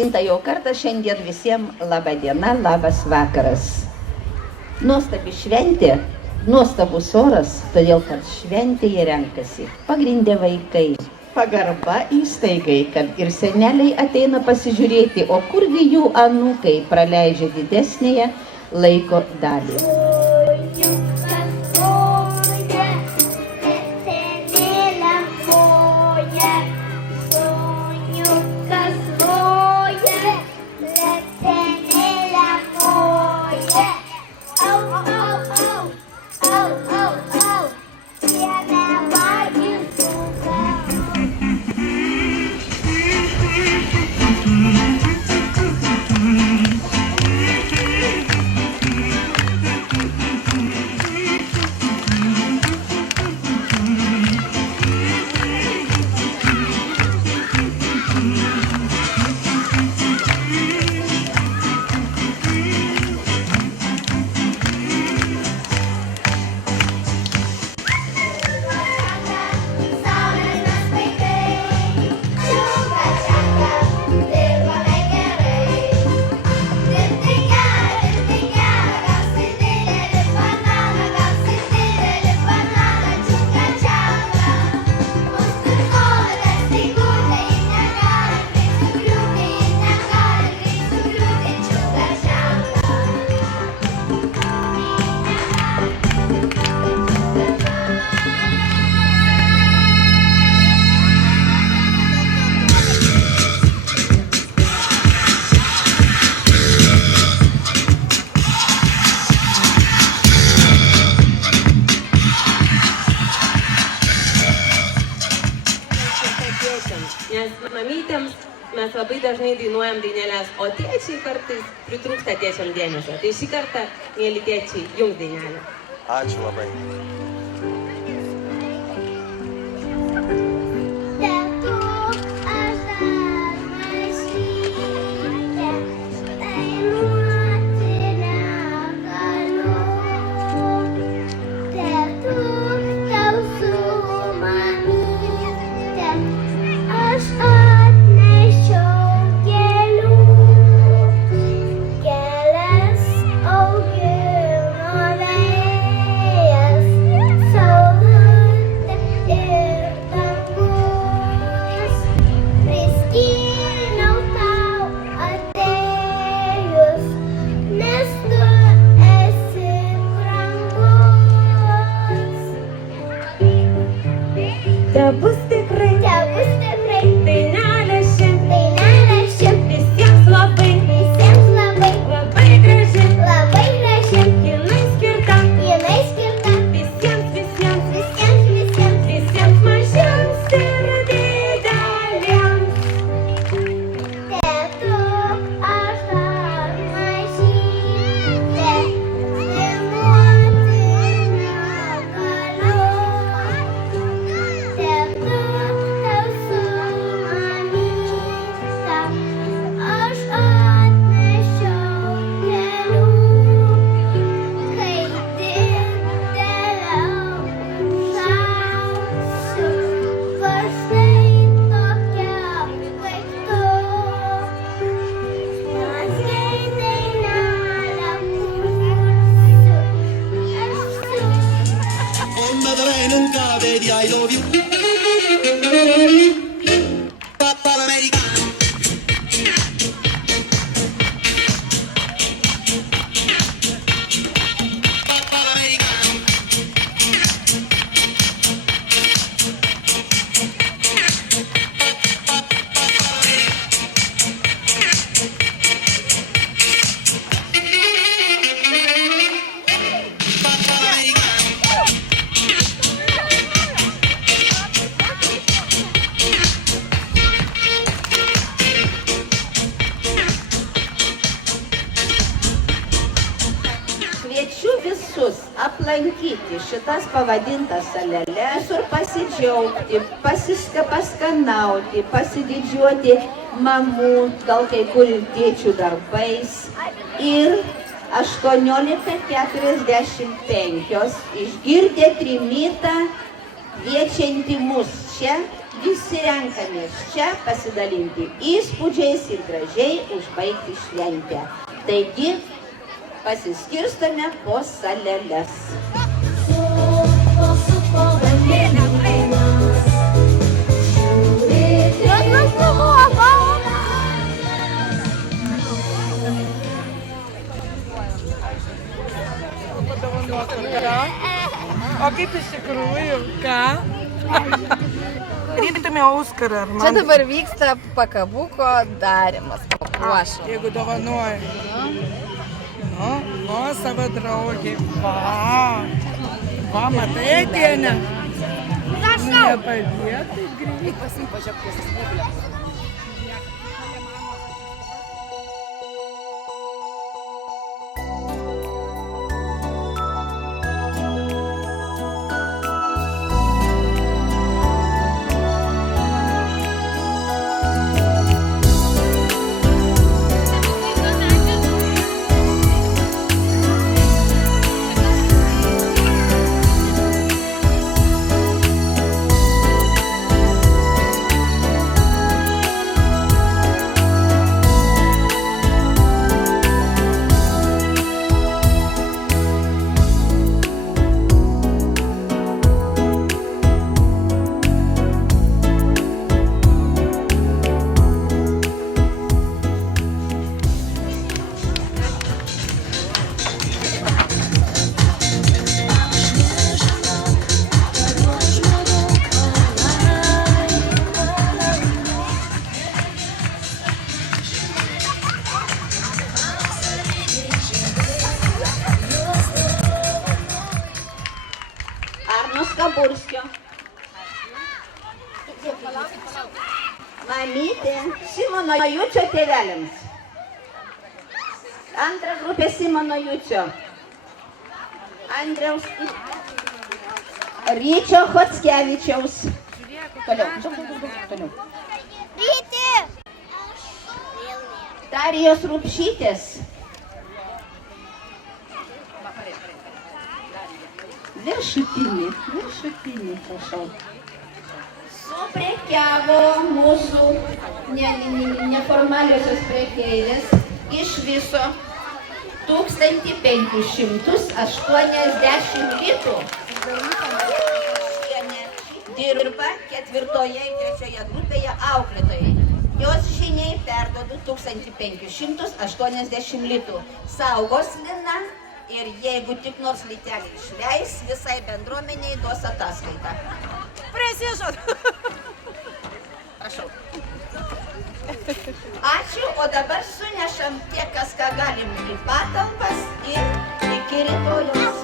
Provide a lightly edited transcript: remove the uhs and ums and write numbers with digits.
kelintą jau kartą šiandien visiems laba diena, labas vakaras. Nuostabi šventė, nuostabus oras, todėl kad šventėje renkasi pagrindė vaikai. Pagarba įstaigai, kad ir seneliai ateina pasižiūrėti, o kurgi jų anūkai praleidžia didesnėje laiko dalį. Nes mamytėms mes labai dažnai dainuojam dainelės, o tėčiai kartais pritrūksta tėčiam dėmesio. Tai šį kartą, mėly tėčiai, jums dainelė. Ačiū labai. Bus tikrai, dainelė šiandien visiems labai graži, jinai skirta visiems mažiems ir dideliems. Tėtuk, aš dar mažytė, dainuoti negaliu. Nunca vería I love you. Papa l'americano. Papa l'americano. Kviečiu visus aplankyti šitas pavadintas saleles ir pasidžiaugti, paskanauti, pasididžiuoti mamų, gal kai kur ir tėčių darbais. Ir 18:45 išgirdę trimitą kviečiantį mus čia Visi renkamės čia pasidalinti įspūdžiais ir gražiai užbaigti šventę. Taigi, pasiskirstome po saleles. O kaip iš tikrųjų, ką? Rinktume Auskarą ar man? Čia dabar vyksta pakabuko darimas, papuošo. Jeigu dovanoji. Nu, savo draugį. Va, matai, Etienė? Nepadėtai greitai. Pasimpažiūrėk. Kaburskio. Mamytė Simono Jučio tėveliams. Antra grupė Simono Jučio. Andriaus Ryčio Chotskevičiaus. Toliau. Ryti! Darijos Rupšytės. Viršutinį, prašau. Suprekiavo mūsų neformaliosios prekeivės iš viso 1580 litų. Dirba 4. ir 3. grupėje auklėtojai. Jos žiniai perduodu 1580 litų. Saugos Lina. Ir jeigu tik nors lytelį išleis, visai bendruomeniai duos ataskaitą. Prasižod. Prašau. Ačiū, o dabar sunešam tiek, kas ką galim į patalpas ir iki rytojus.